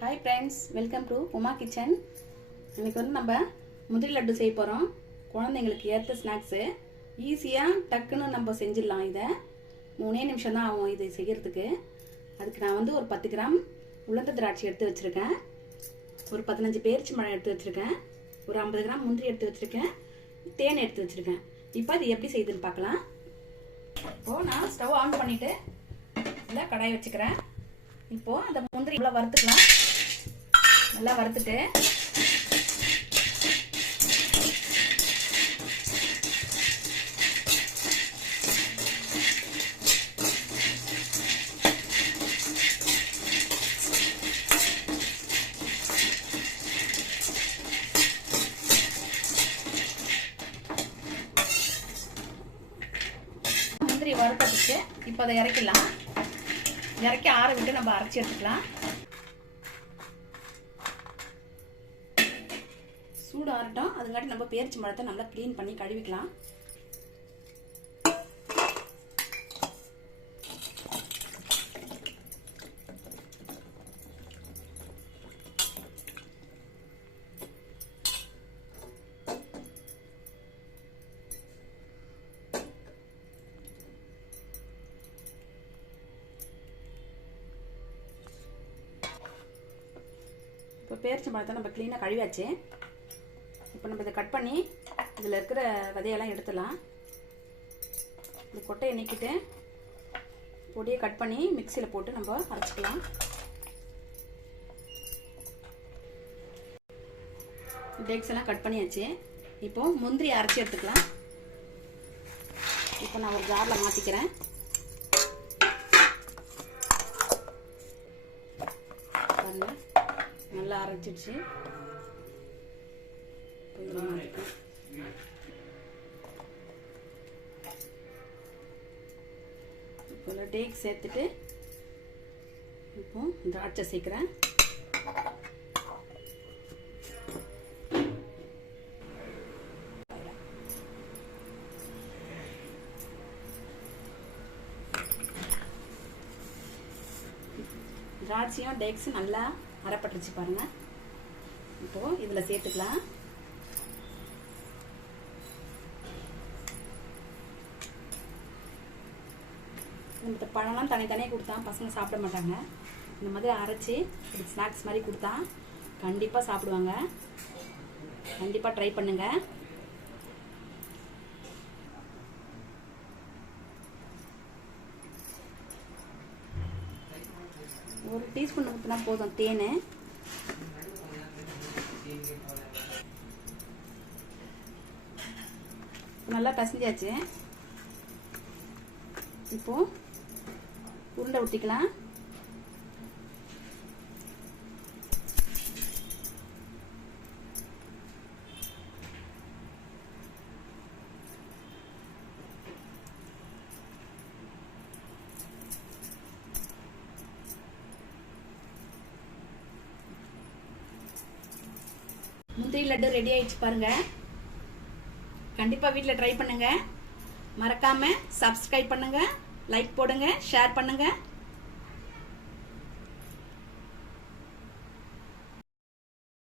Hi friends, welcome to Uma Kitchen. இன்னைக்கு வந்து நம்ம முந்திரி லட்டு செய்ய போறோம். குழந்தைகளுக்கு ஏத்த ஸ்நாக்ஸ். ஈஸியா டக்குன்னு நம்ம செஞ்சிடலாம் இத. 3 நிமிஷம் தான் ஆகும் இது செய்யிறதுக்கு. அதுக்கு நான் வந்து ஒரு 10 கிராம் உலர்ந்த திராட்சை எடுத்து வச்சிருக்கேன். ஒரு 15 பேரிச்சம்பழம் எடுத்து வச்சிருக்கேன். ஒரு 50 கிராம் முந்திரி எடுத்து வச்சிருக்கேன். தேன் எடுத்து வச்சிருக்கேன். இப்போ இது எப்படி செய்யுதுன்னு பார்க்கலாம். இப்போ நான் ஸ்டவ் ஆன் பண்ணிட்டு இல்ல கடாய் வச்சுக்கிறேன். இப்போ அந்த முந்திரி நல்லா வறுத்துக்கலாம். நல்லா வறுத்துட்டு முந்திரி வறுத்துட்டு இப்போ அதை இறக்கிடலாம். இறக்கி ஆற விட்டு நம்ம அரைச்சி எடுத்துக்கலாம். சூடு ஆறட்டும். அதுங்காட்டி நம்ம பேரிச்சம்பழத்தை நல்லா க்ளீன் பண்ணி கழுவிக்கலாம். இப்போ பேரிச்சம்பழத்தை நம்ம க்ளீனாக கழுவியாச்சு. இப்போ நம்ம இதை கட் பண்ணி இதில் இருக்கிற விதையெல்லாம் எடுத்துடலாம். இந்த கொட்டையை நீக்கிட்டு பொடியை கட் பண்ணி மிக்சியில் போட்டு நம்ம அரைச்சிக்கலாம். டேக்ஸ் எல்லாம் கட் பண்ணியாச்சு. இப்போ முந்திரி அரைச்சி எடுத்துக்கலாம். இப்போ நான் ஒரு ஜாரில் மாற்றிக்கிறேன். பாருங்க, நல்லா அரைச்சிடுச்சு. இப்போ டேக் சேர்த்துட்டு இப்போ திராட்சை சேர்க்கிறேன். திராட்சையும் டேக்ஸும் நல்லா அரைப்பட்டுருச்சு பாருங்க. இப்போ இதுல சேர்த்துக்கலாம். இந்த பழம்லாம் தனித்தனியாக கொடுத்தா பசங்க சாப்பிட மாட்டாங்க. இந்த மாதிரி அரைச்சி ஒரு ஸ்நாக்ஸ் மாதிரி கொடுத்தா கண்டிப்பாக சாப்பிடுவாங்க. கண்டிப்பாக ட்ரை பண்ணுங்க. ஒரு டீஸ்பூன் ஊற்றினா போதும் தேன். நல்லா பசஞ்சாச்சு. இப்போ உருண்டை ஊற்றிக்கலாம். முந்திரி லட்டு ரெடி ஆயிடுச்சு பாருங்க. கண்டிப்பா வீட்டில் ட்ரை பண்ணுங்க. மறக்காம சப்ஸ்கிரைப் பண்ணுங்க, லைக் போடுங்க, ஷேர் பண்ணுங்க.